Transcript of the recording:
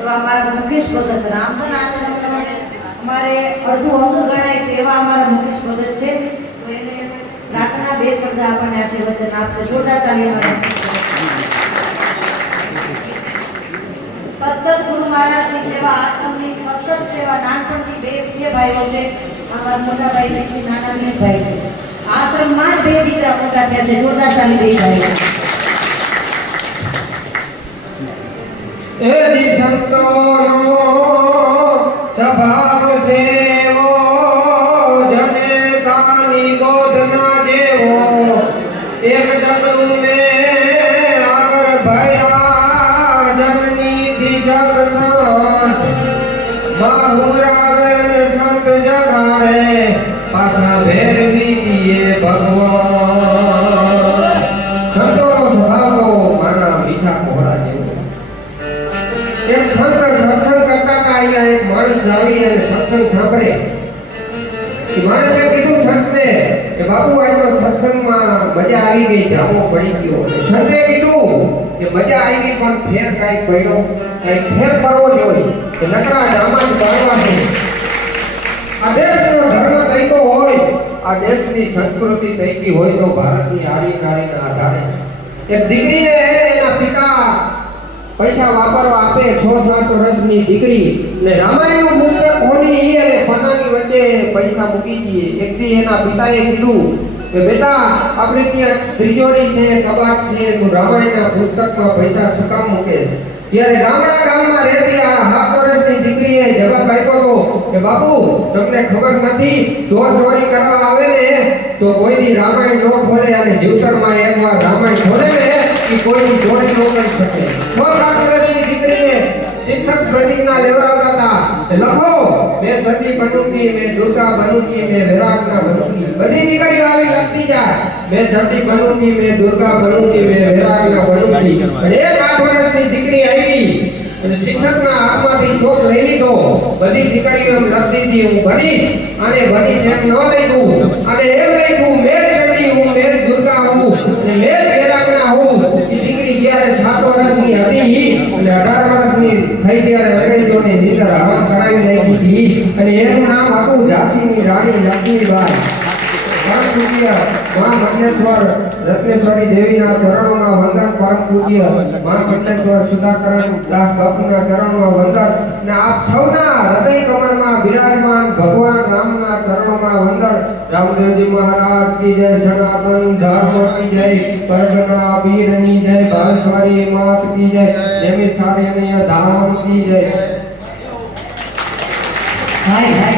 એવા અમારા મુકેશ ભગત રામધન આશ્રમ અમારે અડધું અંગ ગણાય છે એવા અમારા મુકેશ ભગત છે. તો એને પ્રાર્થના બે શબ્દ આપણને આશીર્વચન આપશે. જોરદાર તાળી સતત ગુરુ મહારાજની સેવા, આશ્રમની સતત સેવા. નાનપણથી બે ભાઈઓ છે. અમારા મોટા ભાઈ છે કે નાના ભાઈ છે. આશ્રમમાં જ બે દીકરા મોટા થયા છે. જોરદાર તાળી બે ભાઈ. એ દી સંતોનો સ્વભાવ સેવો, જને કાની ગોધના જેવો. એક જન્મ મે આગળ ભયા જનની દી જગનાથ. બાહુરાવે સંત જગાડે, પાછા ભેરવી દીએ ભગવાન. સંતોનો સ્વભાવ મારા મીઠા કોહડા જેવો. એક સંત સત્સંગ કરતા હતા. એક માણસ આવી અને સત્સંગ સાંભળે. એ માણસે કીધું સંતને કે બાપુ આજનો સત્સંગમાં મજા આવી ગઈ, જામો પડી ગયો. સંતે કીધું કે મજા આવી ગઈ પણ ફેર કાંઈક પડ્યો, કાંઈક ફેર પડવો જોઈએ. કે નકરા જામા જ પાડવા છે. આ દેશનો ધર્મ કઈકો હોય, આ દેશની સંસ્કૃતિ કઈકી હોય તો ભારતની આરી નારીના આધારે એક દીકરીને એના પિતા પૈસા વાપરવા આપે. 6-7 વર્ષની દીકરી ને રામાયણનું પુસ્તક ખોલી અને પનાની વચ્ચે પૈસા મૂકી દઈએ. એકથી એના પિતાએ કીધું કે બેટા આપણે ત્યાં ત્રિજોરી છે, કબાટ છે, તું રામાયણના પુસ્તકમાં પૈસા શું કામ મૂકે છે? ત્યારે ગામડા ગામમાં રહેતી આ 7 વર્ષની દીકરીએ જવાબ આપ્યો હતો કે બાપુ તમને ખબર નથી, ચોર ચોરી કરવા આવે ને તો કોઈની રામાયણ ન ખોલે અને જીવતરમાં એકવાર રામાયણ ખોલે ને એ કોઈની ચોરી ન કરી શકે. 6-7 વર્ષની દીકરીને શિક્ષક પ્રતિજ્ઞા લેવડાવતા હતા. લખો, મેં સતી બનુંગી, મેં દુર્ગા બનુંગી, મેં વિરાટના બનુંગી. બધી દીકરીઓ આવી લખતી જાય, મેં સતી બનુંગી, મેં દુર્ગા બનુંગી, મેં વિરાટના બનુંગી. અને એક 8 વર્ષની દીકરી આવી અને શિક્ષકના હાથમાંથી ચોક લઈ લીધો. બધી દીકરીઓ એમ લખતી હતી હું ભણીશ, અને ભણીશ એમ ન લખ્યું અને એમ લખ્યું મેં સતી હું, મેં દુર્ગા હું અને મેં વિરાટના હું. એ દીકરી જ્યારે 7 વર્ષની હતી અને 18 વર્ષની થઈ ત્યારે અંગ્રેજોને નીચર હવન કરાવી નાખી હતી અને એનું નામ હતું ઝાંસીની રાણી લક્ષ્મીબાઈ. પરમ પૂજ્ય મા મંડલેશ્વર રત્નેશ્વરી દેવીના ચરણોમાં વંદન. પરમ પૂજ્ય મા મંડલેશ્વર સુધાકરણ દાસ બાપુના ચરણોમાં વંદન. અને આપ સૌના હૃદય કમળમાં બિરાજમાન ભગવાન રામના ચરણોમાં વંદન. રામદેવજી મહારાજ કી જય, સનાતન ધર્મ કી જય, પરગના વીરની જય, ભાવેશ્વરી માત કી જય, નેમિષારણ્ય ધામ કી જય. હાય હાય.